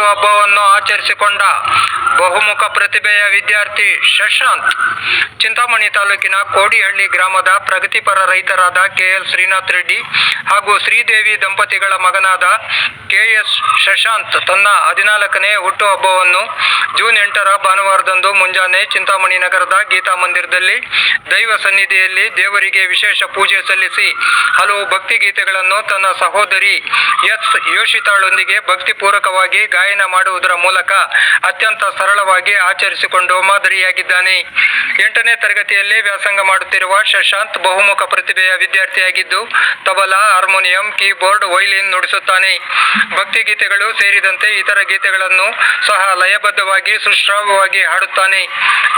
ಹುಟ್ಟುಹಬ್ಬವನ್ನು ಆಚರಿಸಿಕೊಂಡ ಬಹುಮುಖ ಪ್ರತಿಭೆಯ ವಿದ್ಯಾರ್ಥಿ ಶಶಾಂತ್ ಚಿಂತಾಮಣಿ ತಾಲೂಕಿನ ಕೋಡಿಹಳ್ಳಿ ಗ್ರಾಮದ ಪ್ರಗತಿಪರ ರೈತರಾದ ಕೆಎಲ್ ಶ್ರೀನಾಥ್ ರೆಡ್ಡಿ ಹಾಗೂ ಶ್ರೀದೇವಿ ದಂಪತಿಗಳ ಮಗನಾದ ಕೆಎಸ್ ಶಶಾಂತ್ ತನ್ನ ಹದಿನಾಲ್ಕನೇ ಹುಟ್ಟುಹಬ್ಬವನ್ನು ಜೂನ್ ಎಂಟರ ಭಾನುವಾರದಂದು ಮುಂಜಾನೆ ಚಿಂತಾಮಣಿ ನಗರದ ಗೀತಾ ಮಂದಿರದಲ್ಲಿ ದೈವ ಸನ್ನಿಧಿಯಲ್ಲಿ ದೇವರಿಗೆ ವಿಶೇಷ ಪೂಜೆ ಸಲ್ಲಿಸಿ ಹಲವು ಭಕ್ತಿಗೀತೆಗಳನ್ನು ತನ್ನ ಸಹೋದರಿ ಎಸ್ ಯೋಷಿತಾಳೊಂದಿಗೆ ಭಕ್ತಿಪೂರ್ವಕವಾಗಿ ಗಾಯನ ಮಾಡುವುದರ ಮೂಲಕ ಅತ್ಯಂತ ಸರಳವಾಗಿ ಆಚರಿಸಿಕೊಂಡು ಮಾದರಿಯಾಗಿದ್ದಾನೆ. ಎಂಟನೇ ತರಗತಿಯಲ್ಲಿ ವ್ಯಾಸಂಗ ಮಾಡುತ್ತಿರುವ ಶಶಾಂತ್ ಬಹುಮುಖ ಪ್ರತಿಭೆಯ ವಿದ್ಯಾರ್ಥಿಯಾಗಿದ್ದು, ತಬಲಾ, ಹಾರ್ಮೋನಿಯಂ, ಕೀಬೋರ್ಡ್, ವೈಲಿನ್ ನುಡಿಸುತ್ತಾನೆ. ಭಕ್ತಿಗೀತೆಗಳು ಸೇರಿದಂತೆ ಇತರ ಗೀತೆಗಳನ್ನು ಸಹ ಲಯಬದ್ಧವಾಗಿ ಸುಶ್ರಾವವಾಗಿ ಹಾಡುತ್ತಾನೆ.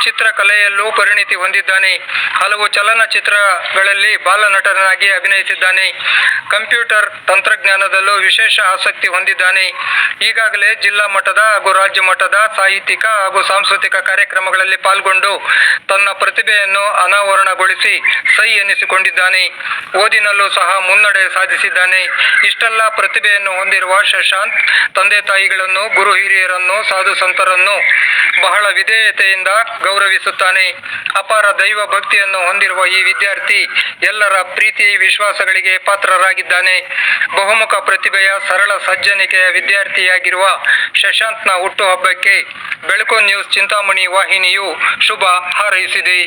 ಚಿತ್ರಕಲೆಯಲ್ಲೂ ಪರಿಣಿತಿ ಹೊಂದಿದ್ದಾನೆ. ಹಲವು ಚಲನಚಿತ್ರಗಳಲ್ಲಿ ಬಾಲನಟನಾಗಿ ಅಭಿನಯಿಸಿದ್ದಾನೆ. ಕಂಪ್ಯೂಟರ್ ತಂತ್ರಜ್ಞಾನದಲ್ಲೂ ವಿಶೇಷ ಆಸಕ್ತಿ ಹೊಂದಿದ್ದಾನೆ. ಈಗಾಗಲೇ ಜಿಲ್ಲಾ ಮಟ್ಟದ ಹಾಗೂ ರಾಜ್ಯ ಮಟ್ಟದ ಸಾಹಿತ್ಯಿಕ ಹಾಗೂ ಸಾಂಸ್ಕೃತಿಕ ಕಾರ್ಯಕ್ರಮಗಳಲ್ಲಿ ಪಾಲ್ಗೊಂಡು ತನ್ನ ಪ್ರತಿಭೆಯನ್ನು ಅನಾವರಣಗೊಳಿಸಿ ಸೈ ಎನಿಸಿಕೊಂಡಿದ್ದಾನೆ. ಓದಿನಲ್ಲೂ ಸಹ ಮುನ್ನಡೆ ಸಾಧಿಸಿದ್ದಾನೆ. ಇಷ್ಟೆಲ್ಲ ಪ್ರತಿಭೆಯನ್ನು ಹೊಂದಿರುವ ಶಶಾಂತ್ ತಂದೆ ತಾಯಿಗಳನ್ನು, ಗುರು ಹಿರಿಯರನ್ನು, ಸಾಧು ಸಂತರನ್ನು ಬಹಳ ವಿಧೇಯತೆಯಿಂದ ಗೌರವಿಸುತ್ತಾನೆ. ಅಪಾರ ದೈವ ಭಕ್ತಿಯನ್ನು ಹೊಂದಿರುವ ಈ ವಿದ್ಯಾರ್ಥಿ ಎಲ್ಲರ ಪ್ರೀತಿ, ವಿಶ್ವಾಸಗಳಿಗೆ ಪಾತ್ರರಾಗಿದ್ದಾನೆ. ಬಹುಮುಖ ಪ್ರತಿಭೆಯ ಸರಳ ಸಜ್ಜನಿಕೆಯ ವಿದ್ಯಾರ್ಥಿಯಾಗಿರುವ ಶಶಾಂತ್ನ ಹುಟ್ಟುಹಬ್ಬಕ್ಕೆ ಬೆಳಕು ನ್ಯೂಸ್ ಚಿಂತಾಮಣಿ ವಾಹಿನಿಯು ಶುಭ ಹಾರೈಸಿದೆ.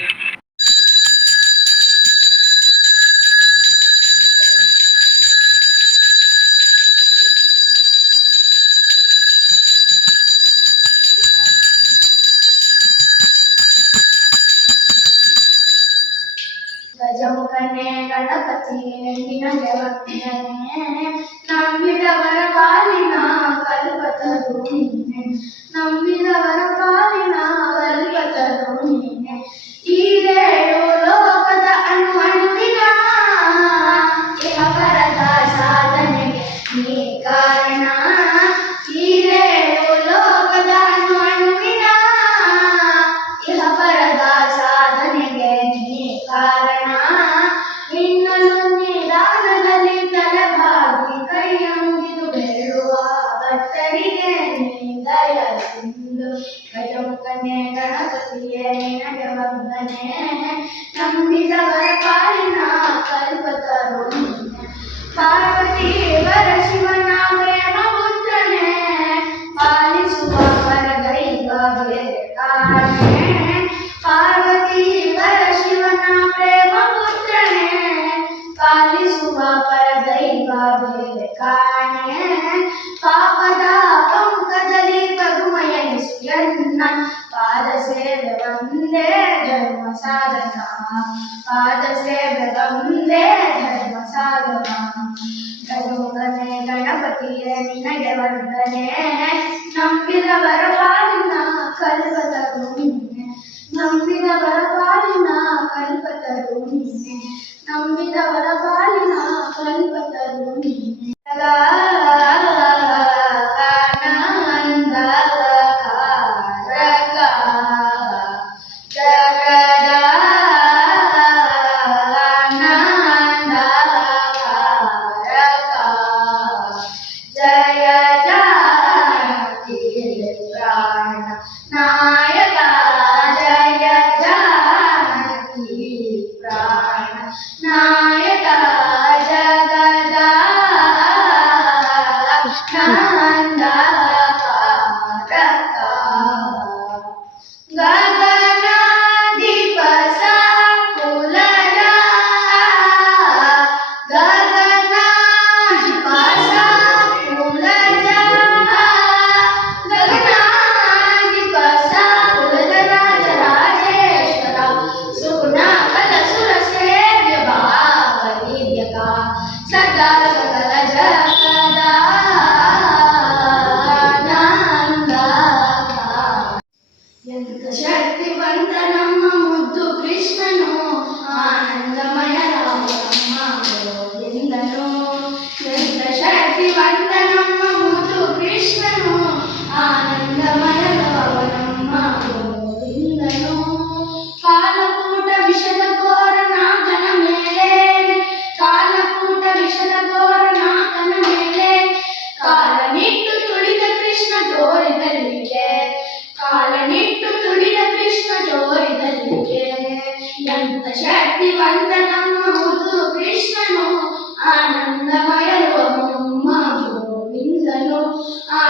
ಗಜಮುಖನೆ ಗಣಪತಿ ನಿನಗೆ ವಂದನೆ Thank you. ಪಾದ ಸೇವೆ ಒಂದೇ ಜನ್ಮ साधनाः पादसेवकमुन्दे धर्मसाधनाः गजोगणे गणपतिये निनयवर्धने नम्बिदवरभा శక్తివంతనమ్మ ముద్దు కృష్ణను ఆనందమయ రామమ్మ గోవిందను. శక్తివంతనమ్ముతూ కృష్ణను ఆనందమయము గోవిందను. ఆ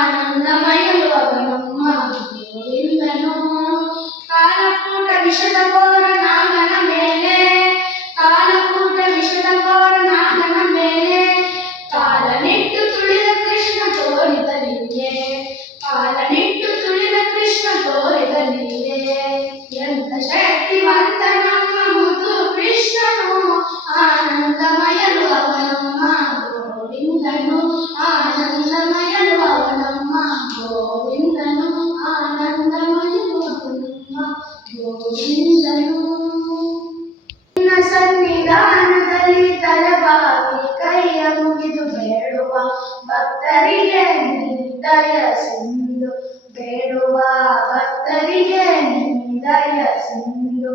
ಭಕ್ತರಿಗೆ ನಿದಯ ಸಿಂಧು ಬೇಡುವ ಭಕ್ತರಿಗೆ ನಿದಯ ಸಿಂಧು